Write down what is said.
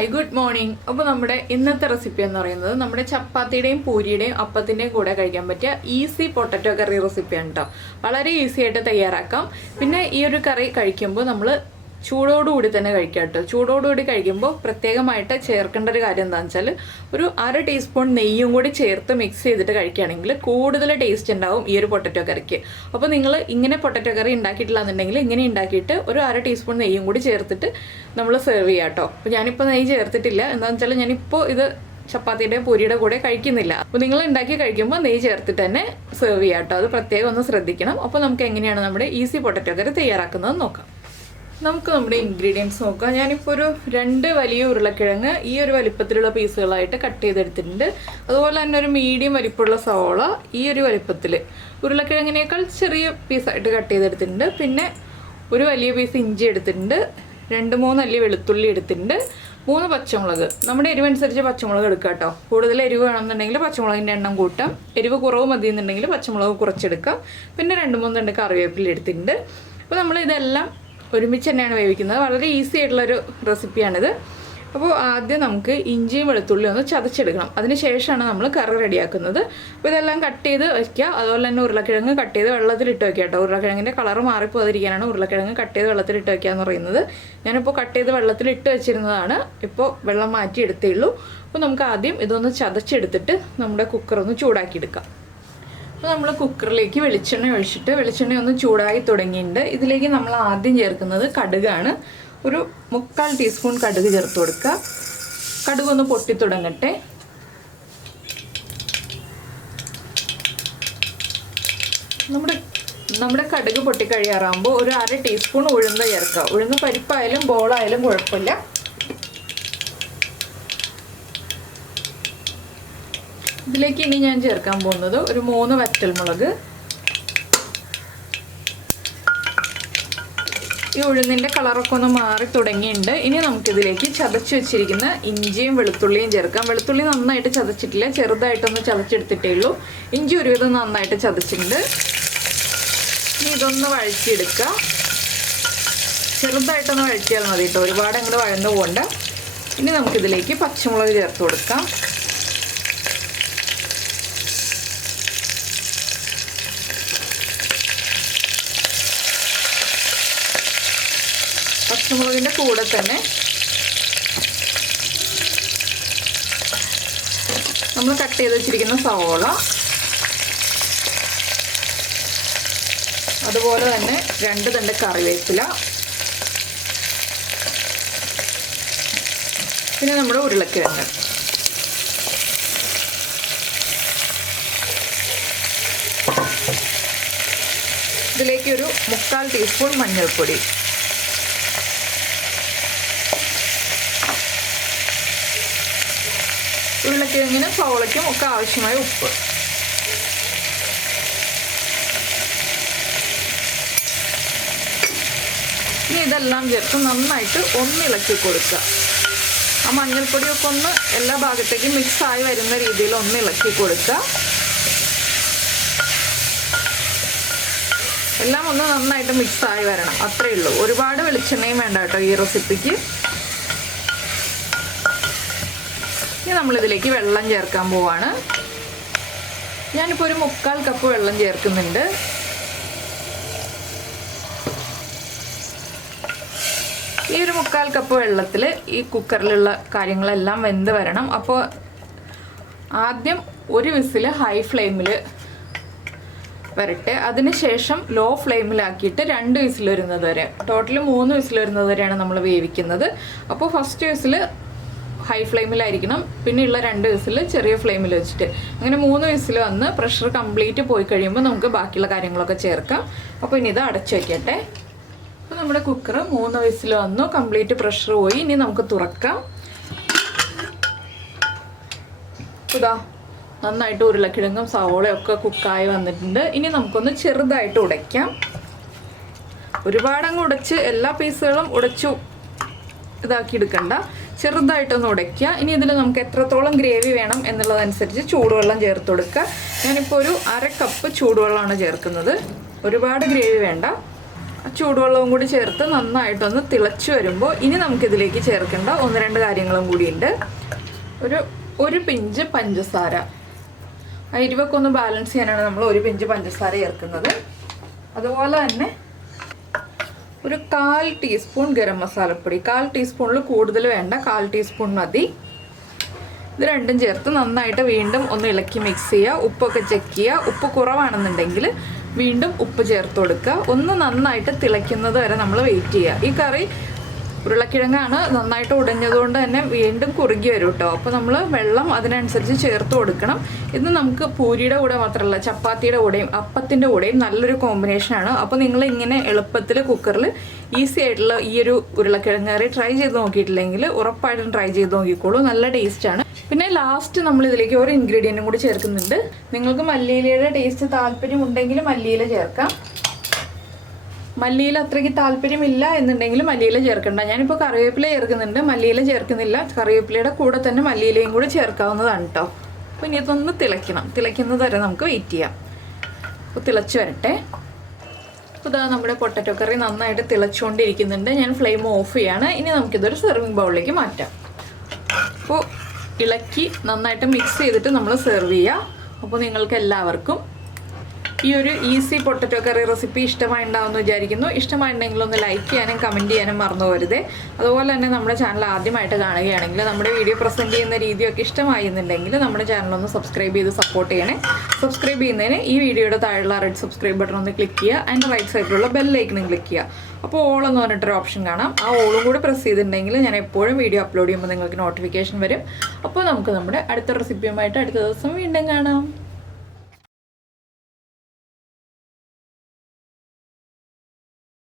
Hi good morning. അപ്പോൾ നമ്മുടെ ഇന്നത്തെ റെസിപ്പി എന്ന് പറയുന്നത് നമ്മുടെ ചപ്പാത്തിയുടെയും പൂരിയുടെയും അപ്പത്തിൻ്റെയും കൂടെ കഴിക്കാൻ പറ്റിയ ഈസി പൊട്ടറ്റോ കറി റെസിപ്പിയാണ് കേട്ടോ. വളരെ ഈസി ആയിട്ട് തയ്യാറാക്കാം. പിന്നെ ഈ ഒരു കറി കഴിക്കുമ്പോൾ നമ്മൾ ചൂടോടുകൂടി തന്നെ കഴിക്കാം കേട്ടോ. ചൂടോടുകൂടി കഴിക്കുമ്പോൾ പ്രത്യേകമായിട്ട് ചേർക്കേണ്ട ഒരു കാര്യം എന്താണെന്ന് വെച്ചാൽ ഒരു 1/2 ടീസ്പൂൺ നെയ്യും കൂടി ചേർത്ത് മിക്സ് ചെയ്തിട്ട് കഴിക്കുകയാണെങ്കിൽ കൂടുതൽ ടേസ്റ്റ് ഉണ്ടാവും ഈ ഒരു പൊട്ടറ്റോ കറിക്ക്. അപ്പോൾ നിങ്ങൾ ഇങ്ങനെ പൊട്ടറ്റോ കറി ഉണ്ടാക്കിയിട്ടില്ല എന്നുണ്ടെങ്കിൽ ഇങ്ങനെ ഉണ്ടാക്കിയിട്ട് ഒരു 1/2 ടീസ്പൂൺ നെയ്യും കൂടി ചേർത്തിട്ട് നമ്മൾ സെർവ് ചെയ്യാം കേട്ടോ. അപ്പോൾ ഞാനിപ്പോൾ നെയ്യ് ചേർത്തിട്ടില്ല, എന്താണെന്ന് വെച്ചാൽ ഞാനിപ്പോൾ ഇത് ചപ്പാത്തിയുടെ പൂരിയുടെ കൂടെ കഴിക്കുന്നില്ല. അപ്പോൾ നിങ്ങൾ ഉണ്ടാക്കി കഴിക്കുമ്പോൾ നെയ്യ് ചേർത്തിട്ട് തന്നെ സെർവ് ചെയ്യാം കേട്ടോ. അത് പ്രത്യേകം ഒന്ന് ശ്രദ്ധിക്കണം. അപ്പോൾ നമുക്ക് എങ്ങനെയാണ് നമ്മുടെ ഈസി പൊട്ടറ്റോ കറി തയ്യാറാക്കുന്നത് നോക്കാം. നമുക്ക് നമ്മുടെ ഇൻഗ്രീഡിയൻസ് നോക്കാം. ഞാനിപ്പോൾ ഒരു 2 വലിയ ഉരുളക്കിഴങ്ങ് ഈ ഒരു വലിപ്പത്തിലുള്ള പീസുകളായിട്ട് കട്ട് ചെയ്തെടുത്തിട്ടുണ്ട്. അതുപോലെ തന്നെ ഒരു മീഡിയം വലിപ്പമുള്ള സവോള ഈ ഒരു വലിപ്പത്തിൽ, ഉരുളക്കിഴങ്ങിനേക്കാൾ ചെറിയ പീസായിട്ട് കട്ട് ചെയ്തെടുത്തിട്ടുണ്ട്. പിന്നെ ഒരു വലിയ പീസ് ഇഞ്ചി എടുത്തിട്ടുണ്ട്, 2-3 അല്ലി വെളുത്തുള്ളി എടുത്തിട്ടുണ്ട്, 3 പച്ചമുളക്. നമ്മുടെ എരിവനുസരിച്ച് പച്ചമുളക് എടുക്കുക കേട്ടോ. കൂടുതൽ എരിവ് വേണമെന്നുണ്ടെങ്കിൽ പച്ചമുളകിൻ്റെ എണ്ണം കൂട്ടാം. എരിവ് കുറവ് മതി എന്നുണ്ടെങ്കിൽ പച്ചമുളക് കുറച്ചെടുക്കാം. പിന്നെ 2-3 തണ്ട് കറിവേപ്പില എടുത്തിട്ടുണ്ട്. അപ്പോൾ നമ്മൾ ഇതെല്ലാം ഒരുമിച്ച് തന്നെയാണ് വേവിക്കുന്നത്. വളരെ ഈസി ആയിട്ടുള്ളൊരു റെസിപ്പിയാണിത്. അപ്പോൾ ആദ്യം നമുക്ക് ഇഞ്ചിയും വെളുത്തുള്ളിയും ഒന്ന് ചതച്ചെടുക്കണം. അതിന് ശേഷമാണ് നമ്മൾ കറി റെഡിയാക്കുന്നത്. അപ്പോൾ ഇതെല്ലാം കട്ട് ചെയ്ത് വയ്ക്കുക. അതുപോലെ തന്നെ ഉരുളക്കിഴങ്ങ് കട്ട് ചെയ്ത് വെള്ളത്തിലിട്ട് വയ്ക്കുക കേട്ടോ. ഉരുളക്കിഴങ്ങിൻ്റെ കളർ മാറിപ്പോകാതിരിക്കാനാണ് ഉരുളക്കിഴങ്ങ് കട്ട് ചെയ്ത് വെള്ളത്തിലിട്ട് വയ്ക്കുക എന്ന് പറയുന്നത്. ഞാനിപ്പോൾ കട്ട് ചെയ്ത് വെള്ളത്തിലിട്ട് വെച്ചിരുന്നതാണ്, ഇപ്പോൾ വെള്ളം മാറ്റി എടുത്തേ ഉള്ളൂ. അപ്പോൾ നമുക്ക് ആദ്യം ഇതൊന്ന് ചതച്ചെടുത്തിട്ട് നമ്മുടെ കുക്കറൊന്ന് ചൂടാക്കിയെടുക്കാം. അപ്പോൾ നമ്മൾ കുക്കറിലേക്ക് വെളിച്ചെണ്ണ ഒഴിച്ചിട്ട് വെളിച്ചെണ്ണ ഒന്ന് ചൂടായി തുടങ്ങിയിട്ടുണ്ട്. ഇതിലേക്ക് നമ്മൾ ആദ്യം ചേർക്കുന്നത് കടുകാണ്. ഒരു 3/4 ടീസ്പൂൺ കടുക് ചേർത്ത് കൊടുക്കുക. കടുകൊന്ന് പൊട്ടി തുടങ്ങട്ടെ. നമ്മുടെ കടുക് പൊട്ടിക്കഴിയാറാകുമ്പോൾ ഒരു 1/2 ടീസ്പൂൺ ഉഴുന്ന് ചേർക്കുക. ഉഴുന്ന് പരിപ്പായാലും ബോളായാലും കുഴപ്പമില്ല. ഇതിലേക്ക് ഇനി ഞാൻ ചേർക്കാൻ പോകുന്നത് ഒരു 3 വറ്റൽമുളക്. ഈ ഉഴുന്നിൻ്റെ കളറൊക്കെ ഒന്ന് മാറി തുടങ്ങിയിട്ടുണ്ട്. ഇനി നമുക്കിതിലേക്ക് ചതച്ച് വെച്ചിരിക്കുന്ന ഇഞ്ചിയും വെളുത്തുള്ളിയും ചേർക്കാം. വെളുത്തുള്ളി നന്നായിട്ട് ചതച്ചിട്ടില്ല, ചെറുതായിട്ടൊന്ന് ചതച്ചെടുത്തിട്ടേ ഉള്ളൂ. ഇഞ്ചി ഒരുവിധം നന്നായിട്ട് ചതച്ചിട്ടുണ്ട്. ഇനി ഇതൊന്ന് വഴറ്റിയെടുക്കുക. ചെറുതായിട്ടൊന്ന് വഴറ്റിയാൽ മതി കേട്ടോ, ഒരുപാട് അങ്ങോട്ട് വഴന്നു പോകണ്ട. ഇനി നമുക്കിതിലേക്ക് പച്ചമുളക് ചേർത്ത് കൊടുക്കാം. പച്ചമുളകിൻ്റെ കൂടെ തന്നെ നമ്മൾ കട്ട് ചെയ്ത് വെച്ചിരിക്കുന്ന സവോള, അതുപോലെ തന്നെ 2 തണ്ട് കറിവേപ്പില, പിന്നെ നമ്മുടെ ഉരുളക്കിഴങ്ങ്. ഇതിലേക്ക് ഒരു 3/4 ടീസ്പൂൺ മഞ്ഞൾപ്പൊടി, ഉരുളക്കിഴങ്ങിനും സവോളയ്ക്കും ഒക്കെ ആവശ്യമായ ഉപ്പ്. ഇനി ഇതെല്ലാം ചേർത്ത് നന്നായിട്ട് ഒന്ന് ഇളക്കി കൊടുക്കുക. ആ മഞ്ഞൾപ്പൊടിയൊക്കെ ഒന്ന് എല്ലാ ഭാഗത്തേക്കും മിക്സായി വരുന്ന രീതിയിൽ ഒന്ന് ഇളക്കി കൊടുക്കുക. എല്ലാം ഒന്ന് നന്നായിട്ട് മിക്സായി വരണം, അത്രയേ ഉള്ളൂ. ഒരുപാട് വെളിച്ചെണ്ണയും വേണ്ട കേട്ടോ ഈ റെസിപ്പിക്ക്. ഇനി നമ്മളിതിലേക്ക് വെള്ളം ചേർക്കാൻ പോവാണ്. ഞാനിപ്പോൾ ഒരു 3/4 കപ്പ് വെള്ളം ചേർക്കുന്നുണ്ട്. ഈ ഒരു 3/4 കപ്പ് വെള്ളത്തിൽ ഈ കുക്കറിലുള്ള കാര്യങ്ങളെല്ലാം വെന്ത് വരണം. അപ്പോൾ ആദ്യം ഒരു വിസിൽ ഹൈ ഫ്ലെയിമിൽ വരട്ടെ. അതിനുശേഷം ലോ ഫ്ലെയിമിലാക്കിയിട്ട് 2 വിസിൽ വരുന്നത് വരെ, ടോട്ടൽ 3 വിസിൽ വരുന്നത് വരെയാണ് നമ്മൾ വേവിക്കുന്നത്. അപ്പോൾ ഫസ്റ്റ് വിസിൽ ഹൈ ഫ്ലെയിമിലായിരിക്കണം, പിന്നെയുള്ള 2 വിസിൽ ചെറിയ ഫ്ലെയിമിൽ വെച്ചിട്ട്, അങ്ങനെ 3 വിസിൽ വന്ന് പ്രഷർ കംപ്ലീറ്റ് പോയി കഴിയുമ്പോൾ നമുക്ക് ബാക്കിയുള്ള കാര്യങ്ങളൊക്കെ ചേർക്കാം. അപ്പോൾ ഇനി ഇത് അടച്ചു വയ്ക്കട്ടെ. അപ്പോൾ നമ്മുടെ കുക്കർ 3 വിസിൽ വന്നു, കംപ്ലീറ്റ് പ്രഷർ പോയി. ഇനി നമുക്ക് തുറക്കാം. ഇതാ നന്നായിട്ട് ഉരുളക്കിഴങ്ങും സവോളയൊക്കെ കുക്കായി വന്നിട്ടുണ്ട്. ഇനി നമുക്കൊന്ന് ചെറുതായിട്ട് ഉടയ്ക്കാം. ഒരുപാടങ്ങ് ഉടച്ച് എല്ലാ പീസുകളും ഉടച്ചു ഇതാക്കി എടുക്കണ്ട, ചെറുതായിട്ടൊന്ന് ഉടയ്ക്കുക. ഇനി ഇതിൽ നമുക്ക് എത്രത്തോളം ഗ്രേവി വേണം എന്നുള്ളതനുസരിച്ച് ചൂടുവെള്ളം ചേർത്ത് കൊടുക്കുക. ഞാനിപ്പോൾ ഒരു 1/2 കപ്പ് ചൂടുവെള്ളമാണ് ചേർക്കുന്നത്, ഒരുപാട് ഗ്രേവി വേണ്ട. ചൂടുവെള്ളവും കൂടി ചേർത്ത് നന്നായിട്ടൊന്ന് തിളച്ച് വരുമ്പോൾ ഇനി നമുക്കിതിലേക്ക് ചേർക്കേണ്ട 1-2 കാര്യങ്ങളും കൂടിയുണ്ട്. ഒരു പിഞ്ച് പഞ്ചസാര. ആ എരിവൊക്കെ ഒന്ന് ബാലൻസ് ചെയ്യാനാണ് നമ്മൾ 1 പിഞ്ച് പഞ്ചസാര ചേർക്കുന്നത്. അതുപോലെ തന്നെ ഒരു 1/4 ടീസ്പൂൺ ഗരം മസാലപ്പൊടി. 1/4 ടീസ്പൂണിൽ കൂടുതൽ വേണ്ട, 1/4 ടീസ്പൂൺ മതി. ഇത് രണ്ടും ചേർത്ത് നന്നായിട്ട് വീണ്ടും ഒന്ന് ഇളക്കി മിക്സ് ചെയ്യുക. ഉപ്പൊക്കെ ചെക്ക് ചെയ്യുക. ഉപ്പ് കുറവാണെന്നുണ്ടെങ്കിൽ വീണ്ടും ഉപ്പ് ചേർത്ത് കൊടുക്കുക. ഒന്ന് നന്നായിട്ട് തിളയ്ക്കുന്നത് വരെ നമ്മൾ വെയിറ്റ് ചെയ്യുക. ഈ കറി ഉരുളക്കിഴങ്ങാണ്, നന്നായിട്ട് ഉടഞ്ഞതുകൊണ്ട് തന്നെ വീണ്ടും കുറുകി വരും കേട്ടോ. അപ്പോൾ നമ്മൾ വെള്ളം അതിനനുസരിച്ച് ചേർത്ത് കൊടുക്കണം. ഇത് നമുക്ക് പൂരിയുടെ കൂടെ മാത്രമല്ല, ചപ്പാത്തിയുടെ കൂടെയും അപ്പത്തിൻ്റെ കൂടെയും നല്ലൊരു കോമ്പിനേഷനാണ്. അപ്പോൾ നിങ്ങൾ ഇങ്ങനെ എളുപ്പത്തിൽ കുക്കറിൽ ഈസി ആയിട്ടുള്ള ഈ ഒരു ഉരുളക്കിഴങ്ങ് കറി ട്രൈ ചെയ്ത് നോക്കിയിട്ടില്ലെങ്കിൽ ഉറപ്പായിട്ടും ട്രൈ ചെയ്ത് നോക്കിക്കോളൂ. നല്ല ടേസ്റ്റാണ്. പിന്നെ ലാസ്റ്റ് നമ്മൾ ഇതിലേക്ക് ഒരു ഇൻഗ്രീഡിയൻറ്റും കൂടി ചേർക്കുന്നുണ്ട്. നിങ്ങൾക്ക് മല്ലിയിലയുടെ ടേസ്റ്റ് താല്പര്യമുണ്ടെങ്കിൽ മല്ലിയില ചേർക്കാം. മല്ലിയില അത്രയ്ക്ക് താല്പര്യമില്ല എന്നുണ്ടെങ്കിൽ മല്ലിയില ചേർക്കണ്ട. ഞാനിപ്പോൾ കറിവേപ്പില ചേർക്കുന്നുണ്ട്, മല്ലിയില ചേർക്കുന്നില്ല. കറിവേപ്പിലയുടെ കൂടെ തന്നെ മല്ലിയിലയും കൂടി ചേർക്കാവുന്നതാണ് കേട്ടോ. അപ്പോൾ ഇനി ഇതൊന്ന് തിളയ്ക്കണം. തിളയ്ക്കുന്നത് വരെ നമുക്ക് വെയിറ്റ് ചെയ്യാം. അപ്പോൾ തിളച്ച് വരട്ടെ. അപ്പോൾ ഇതാ നമ്മുടെ പൊട്ടറ്റോ കറി നന്നായിട്ട് തിളച്ചുകൊണ്ടിരിക്കുന്നുണ്ട്. ഞാൻ ഫ്ലെയിം ഓഫ് ചെയ്യാണ്. ഇനി നമുക്കിതൊരു സെർവിങ് ബൗളിലേക്ക് മാറ്റാം. അപ്പോൾ ഇളക്കി നന്നായിട്ട് മിക്സ് ചെയ്തിട്ട് നമ്മൾ സെർവ് ചെയ്യുക. അപ്പോൾ നിങ്ങൾക്ക് എല്ലാവർക്കും ഈ ഒരു ഈസി പൊട്ടറ്റോ കറി റെസിപ്പി ഇഷ്ടമായിട്ടുണ്ടാവുമെന്ന് വിചാരിക്കുന്നു. ഇഷ്ടമായിട്ടുണ്ടെങ്കിൽ ഒന്ന് ലൈക്ക് ചെയ്യാനും കമൻറ്റ് ചെയ്യാനും മറന്നു പോരുതേ. അതുപോലെ തന്നെ നമ്മുടെ ചാനൽ ആദ്യമായിട്ട് കാണുകയാണെങ്കിൽ നമ്മുടെ വീഡിയോ പ്രസൻറ്റ് ചെയ്യുന്ന രീതിയൊക്കെ ഇഷ്ടമായിരുന്നുണ്ടെങ്കിൽ നമ്മുടെ ചാനലൊന്ന് സബ്സ്ക്രൈബ് ചെയ്ത് സപ്പോർട്ട് ചെയ്യണേ. സബ്സ്ക്രൈബ് ചെയ്യുന്നതിന് ഈ വീഡിയോയുടെ താഴെയുള്ള റെഡ് സബ്സ്ക്രൈബ് ബട്ടൺ ഒന്ന് ക്ലിക്ക് ചെയ്യുക. അതിൻ്റെ റൈറ്റ് സൈഡിലുള്ള ബെല്ലൈക്കണും ക്ലിക്ക് ചെയ്യുക. അപ്പോൾ ഓൾ എന്ന് പറഞ്ഞിട്ടൊരു ഓപ്ഷൻ കാണാം. ആ ഓളും കൂടി പ്രസ് ചെയ്തിട്ടുണ്ടെങ്കിൽ ഞാൻ എപ്പോഴും വീഡിയോ അപ്ലോഡ് ചെയ്യുമ്പോൾ നിങ്ങൾക്ക് നോട്ടിഫിക്കേഷൻ വരും. അപ്പോൾ നമുക്ക് നമ്മുടെ അടുത്ത റെസിപ്പിയുമായിട്ട് അടുത്ത ദിവസം വീണ്ടും കാണാം.